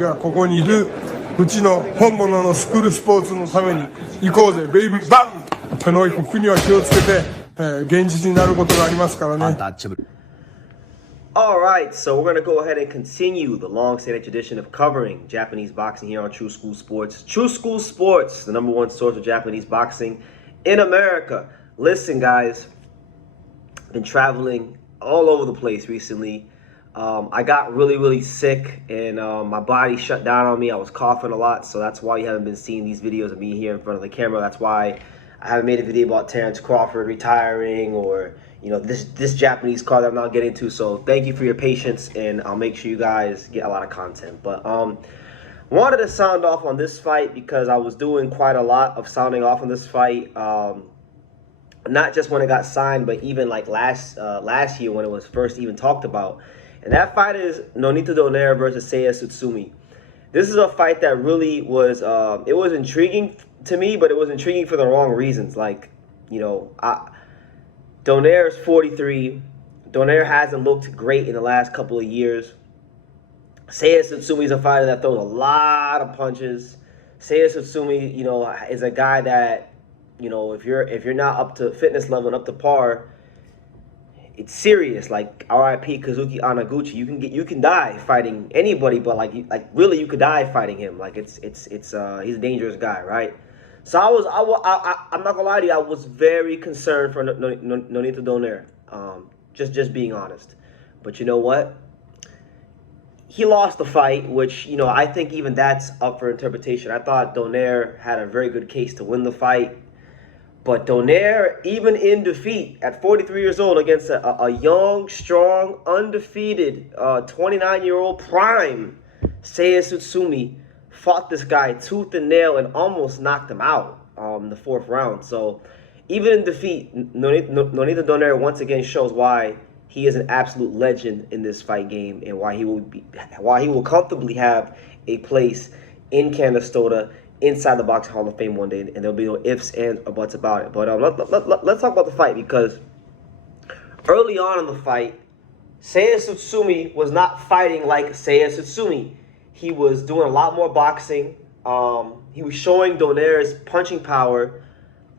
がここにいるうちの本物のスクールスポーツのために行こうぜベイビーバンこの国は気をつけて、現実になることがありますからね。Alright, so we're going to go ahead and continue the long-standing tradition of covering Japanese boxing here on True School Sports. True School Sports, the #1 source of Japanese boxing in America. Listen, guys, I've been traveling all over the place recently. I got really sick and my body shut down on me. I was coughing a lot, so that's why you haven't been seeing these videos of me here in front of the camera. That's why I haven't made a video about Terrence Crawford retiring or this Japanese card that I'm not getting to. So thank you for your patience, and I'll make sure you guys get a lot of content. But wanted to sound off on this fight because I was doing quite a lot of sounding off on this fight. Not just when it got signed, but even like last year when it was first even talked about. And that fight is Nonito Donaire versus Seiya Tsutsumi. This is a fight that really was, it was intriguing to me, but it was intriguing for the wrong reasons. Like, Donaire is 43. Donaire hasn't looked great in the last couple of years. Seiya Tsutsumi is a fighter that throws a lot of punches. Seiya Tsutsumi, is a guy that, if you're not up to fitness level and up to par, it's serious. Like R.I.P. Kazuki Anaguchi. You can die fighting anybody, but like really you could die fighting him. Like he's a dangerous guy, right? So I'm not gonna lie to you, I was very concerned for Nonito Donaire. Just being honest. But you know what? He lost the fight, which I think even that's up for interpretation. I thought Donaire had a very good case to win the fight. But Donaire, even in defeat, at 43 years old against a young, strong, undefeated 29-year-old prime Seiya Tsutsumi, fought this guy tooth and nail and almost knocked him out in the 4th round. So even in defeat, Nonito Donaire once again shows why he is an absolute legend in this fight game and why he will comfortably have a place in Canastota inside the Boxing Hall of Fame one day, and there'll be no ifs, ands, or buts about it. But let's talk about the fight, because early on in the fight, Seiya Tsutsumi was not fighting like Seiya Tsutsumi. He was doing a lot more boxing. He was showing Donaire's punching power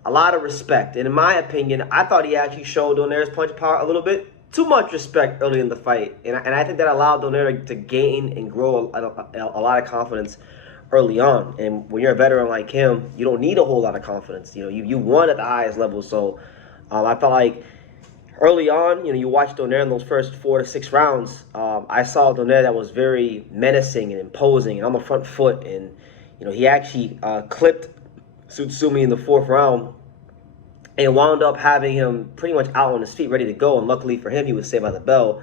a lot of respect. And in my opinion, I thought he actually showed Donaire's punch power a little bit too much respect early in the fight. And I think that allowed Donaire to gain and grow a lot of confidence early on. And when you're a veteran like him, you don't need a whole lot of confidence. You won at the highest level. So I felt like early on, you watched Donaire in those first 4 to 6 rounds. I saw Donaire that was very menacing and imposing and on the front foot. And he actually clipped Tsutsumi in the 4th round and wound up having him pretty much out on his feet, ready to go. And luckily for him, he was saved by the bell.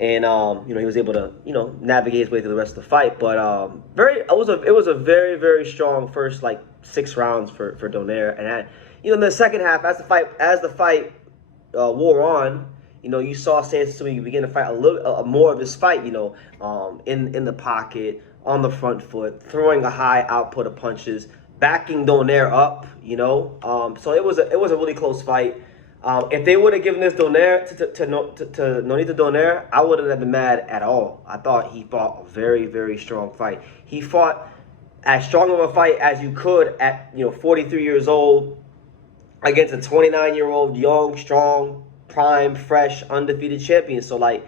And he was able to navigate his way through the rest of the fight. But it was a very strong first 6 rounds for Donaire. And in the second half, as the fight wore on, you saw Seiya Tsutsumi begin to fight a little more of his fight. In the pocket, on the front foot, throwing a high output of punches, backing Donaire up. So it was a really close fight. If they would have given this Donaire to Nonito Donaire, I wouldn't have been mad at all. I thought he fought a very strong fight. He fought as strong of a fight as you could at 43 years old against a 29-year-old young, strong, prime, fresh, undefeated champion. So I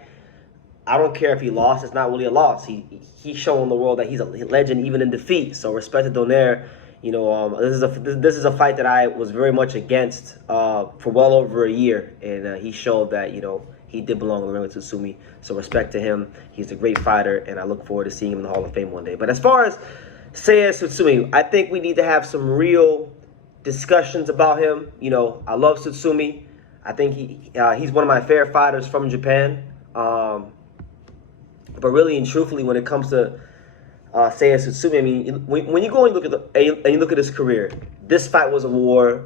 don't care if he lost. It's not really a loss. He's showing the world that he's a legend even in defeat. So respect to Donaire. This is a fight that I was very much against for well over a year, and he showed that he did belong in the ring with Tsutsumi. So respect to him. He's a great fighter, and I look forward to seeing him in the Hall of Fame one day. But as far as Seiya Tsutsumi, I think we need to have some real discussions about him. I love Tsutsumi. I think he's one of my favorite fighters from Japan. But really and truthfully, when it comes to Seiya Tsutsumi, I mean, when you go and look at his career, this fight was a war.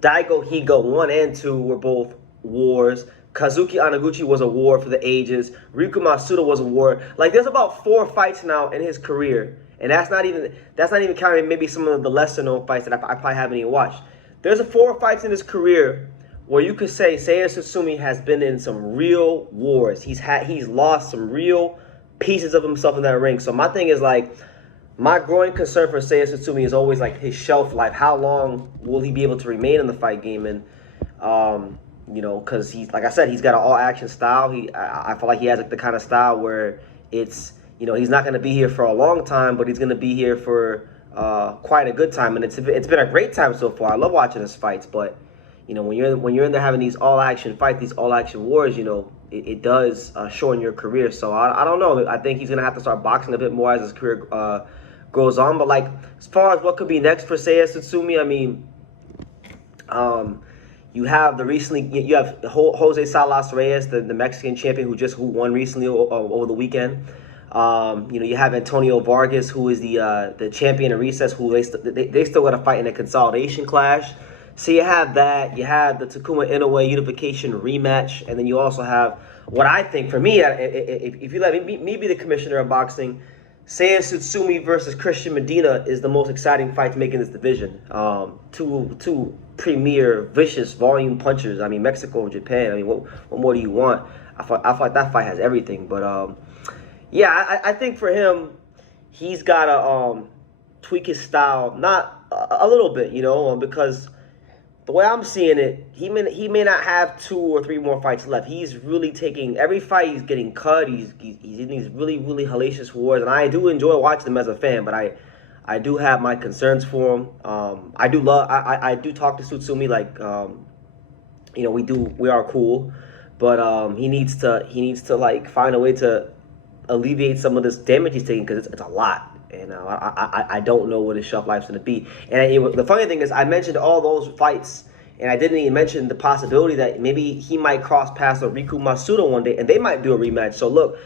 Daigo Higo 1 and 2 were both wars. Kazuki Anaguchi was a war for the ages. Riku Masuda was a war. There's about 4 fights now in his career, and that's not even counting maybe some of the lesser known fights that I probably haven't even watched. There's 4 fights in his career where you could say Seiya Tsutsumi has been in some real wars. He's lost some real pieces of himself in that ring. So my thing is like, my growing concern for Seiya Tsutsumi is always like his shelf life. How long will he be able to remain in the fight game? And you know, because he's, like I said, he's got an all-action style. I feel like he has like the kind of style where it's, you know, he's not going to be here for a long time, but he's going to be here for quite a good time. And it's been a great time so far. I love watching his fights, but you know, when you're in there having these all-action fights, these all-action wars, you know, it does shorten your career. So I don't know. I think he's going to have to start boxing a bit more as his career goes on. But like, as far as what could be next for Seiya Tsutsumi, I mean, you have Jose Salas Reyes, the Mexican champion who won recently over the weekend. You know, you have Antonio Vargas, who is the champion in recess, who they still got to fight in a consolidation clash. So you have that. You have the Takuma Inoue unification rematch, and then you also have what I think, for me, if you let me be the commissioner of boxing, Seiya Tsutsumi versus Christian Medina is the most exciting fight to make in this division. Two premier, vicious volume punchers. I mean, Mexico and Japan. I mean, what more do you want? I feel like that fight has everything. But yeah, I think for him, he's got to tweak his style, not a little bit, you know, because the way I'm seeing it, he may not have 2 or 3 more fights left. He's really taking every fight. He's getting cut. He's in these really hellacious wars, and I do enjoy watching them as a fan. But I do have my concerns for him. I do talk to Tsutsumi like, you know, we are cool, but he needs to like find a way to alleviate some of this damage he's taking, because it's a lot. And I don't know what his shelf life's going to be. And the funny thing is, I mentioned all those fights, and I didn't even mention the possibility that maybe he might cross paths with Riku Masuda one day, and they might do a rematch. So look,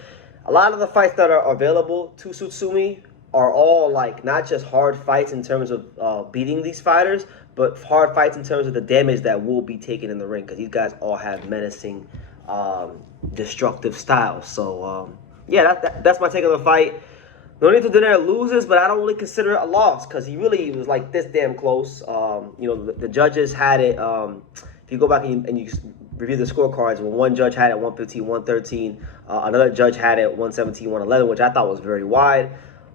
a lot of the fights that are available to Tsutsumi are all like not just hard fights in terms of beating these fighters, but hard fights in terms of the damage that will be taken in the ring, because these guys all have menacing, destructive styles. So yeah, that's my take on the fight. Nonito Donaire loses, but I don't really consider it a loss, because he really was like this damn close. You know, the judges had it. If you go back and you review the scorecards, when one judge had it 115, 113, another judge had it 117, 111, which I thought was very wide.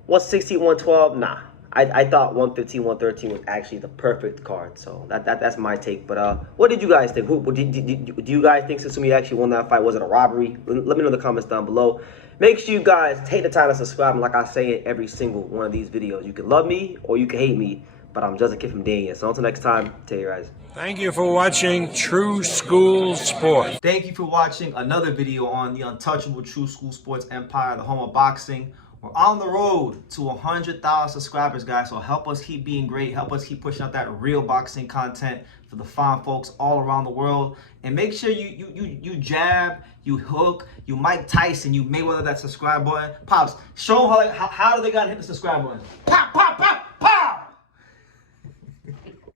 116, 112, nah. I thought 115, 113 was actually the perfect card. So that's my take. But what did you guys think? Do you guys think Tsutsumi actually won that fight? Was it a robbery? Let me know in the comments down below. Make sure you guys take the time to subscribe. And like I say in every single one of these videos, you can love me or you can hate me, but I'm just a kid from Dania. So until next time, take care, guys. Thank you for watching True School Sports. Thank you for watching another video on the untouchable True School Sports Empire, the home of boxing. We're on the road to 100,000 subscribers, guys. So help us keep being great. Help us keep pushing out that real boxing content for the fine folks all around the world. And make sure you jab, you hook, you Mike Tyson, you Mayweather that subscribe button. Pops, show them how do they gotta hit the subscribe button. Pop, pop, pop.